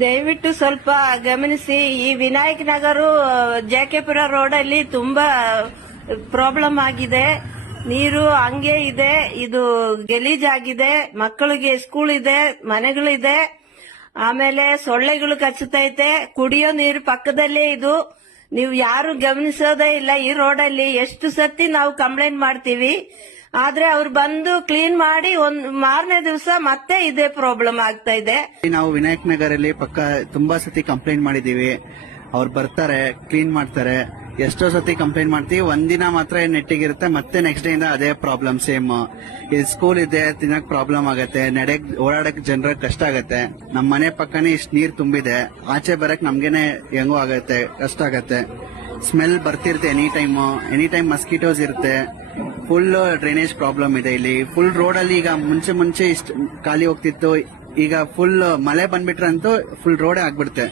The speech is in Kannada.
ದಯವಿಟ್ಟು ಸ್ವಲ್ಪ ಗಮನಿಸಿ, ಈ ವಿನಾಯಕ್ ನಗರು ರೋಡ್ ಅಲ್ಲಿ ತುಂಬಾ ಪ್ರಾಬ್ಲಮ್ ಆಗಿದೆ. ನೀರು ಹಂಗೆ ಇದೆ, ಇದು ಗಲೀಜಾಗಿದೆ ಮಕ್ಕಳಿಗೆ ಸ್ಕೂಲ್ ಇದೆ, ಮನೆಗಳಿದೆ. ಆಮೇಲೆ ಸೊಳ್ಳೆಗಳು ಕಚ್ಚುತ್ತೈತೆ ಕುಡಿಯೋ ನೀರು ಪಕ್ಕದಲ್ಲೇ ಇದು. ನೀವು ಯಾರು ಗಮನಿಸೋದೇ ಇಲ್ಲ ಈ ರೋಡಲ್ಲಿ. ಎಷ್ಟು ಸತಿ ನಾವು ಕಂಪ್ಲೇಂಟ್ ಮಾಡ್ತೀವಿ. ಆದ್ರೆ ಅವ್ರು ಬಂದು ಕ್ಲೀನ್ ಮಾಡಿ ಒಂದ್ ಮಾರನೇ ದಿವಸ ಮತ್ತೆ ಇದೇ ಪ್ರಾಬ್ಲಮ್ ಆಗ್ತಾ ಇದೆ. ನಾವು ವಿನಾಯಕ್ ನಗರಲ್ಲಿ ಪಕ್ಕ ತುಂಬಾ ಸತಿ ಕಂಪ್ಲೇಂಟ್ ಮಾಡಿದೀವಿ ಅವ್ರು ಬರ್ತಾರೆ, ಕ್ಲೀನ್ ಮಾಡ್ತಾರೆ. ಎಷ್ಟೋ ಸತಿ ಕಂಪ್ಲೇಂಟ್ ಮಾಡ್ತೀವಿ. ಒಂದಿನ ಮಾತ್ರ ನೆಟ್ಟಿಗಿರುತ್ತೆ, ಮತ್ತೆ ನೆಕ್ಸ್ಟ್ ಡೇ ಇಂದ ಅದೇ ಪ್ರಾಬ್ಲಮ್ ಸೇಮ್ ಇದು ಸ್ಕೂಲ್ ಇದೆ ತಿನ್ನಕ್ ಪ್ರಾಬ್ಲಮ್ ಆಗತ್ತೆ ನಡೆಕ್ ಓಡಾಡಕ್ ಜನರ ಕಷ್ಟ ಆಗತ್ತೆ. ನಮ್ ಮನೆ ಪಕ್ಕನೇ ಇಷ್ಟ ನೀರ್ ತುಂಬಿದೆ. ಆಚೆ ಬರಕ್ ನಮ್ಗೆನೆ ಹೆಂಗೋ ಆಗತ್ತೆ, ಕಷ್ಟ ಆಗತ್ತೆ. Smell ಬರ್ತಿರುತ್ತೆ any time any time mosquitoes ಇರುತ್ತೆ. ಫುಲ್ ಡ್ರೈನೇಜ್ ಪ್ರಾಬ್ಲಮ್ ಇದೆ ಇಲ್ಲಿ. ಫುಲ್ ರೋಡ್ ಅಲ್ಲಿ ಈಗ ಮುಂಚೆ ಮುಂಚೆ ಇಷ್ಟ ಖಾಲಿ ಹೋಗ್ತಿತ್ತು. ಈಗ ಫುಲ್ ಮಳೆ ಬಂದ್ಬಿಟ್ರಂತೂ ಫುಲ್ ರೋಡೇ ಆಗ್ಬಿಡುತ್ತೆ.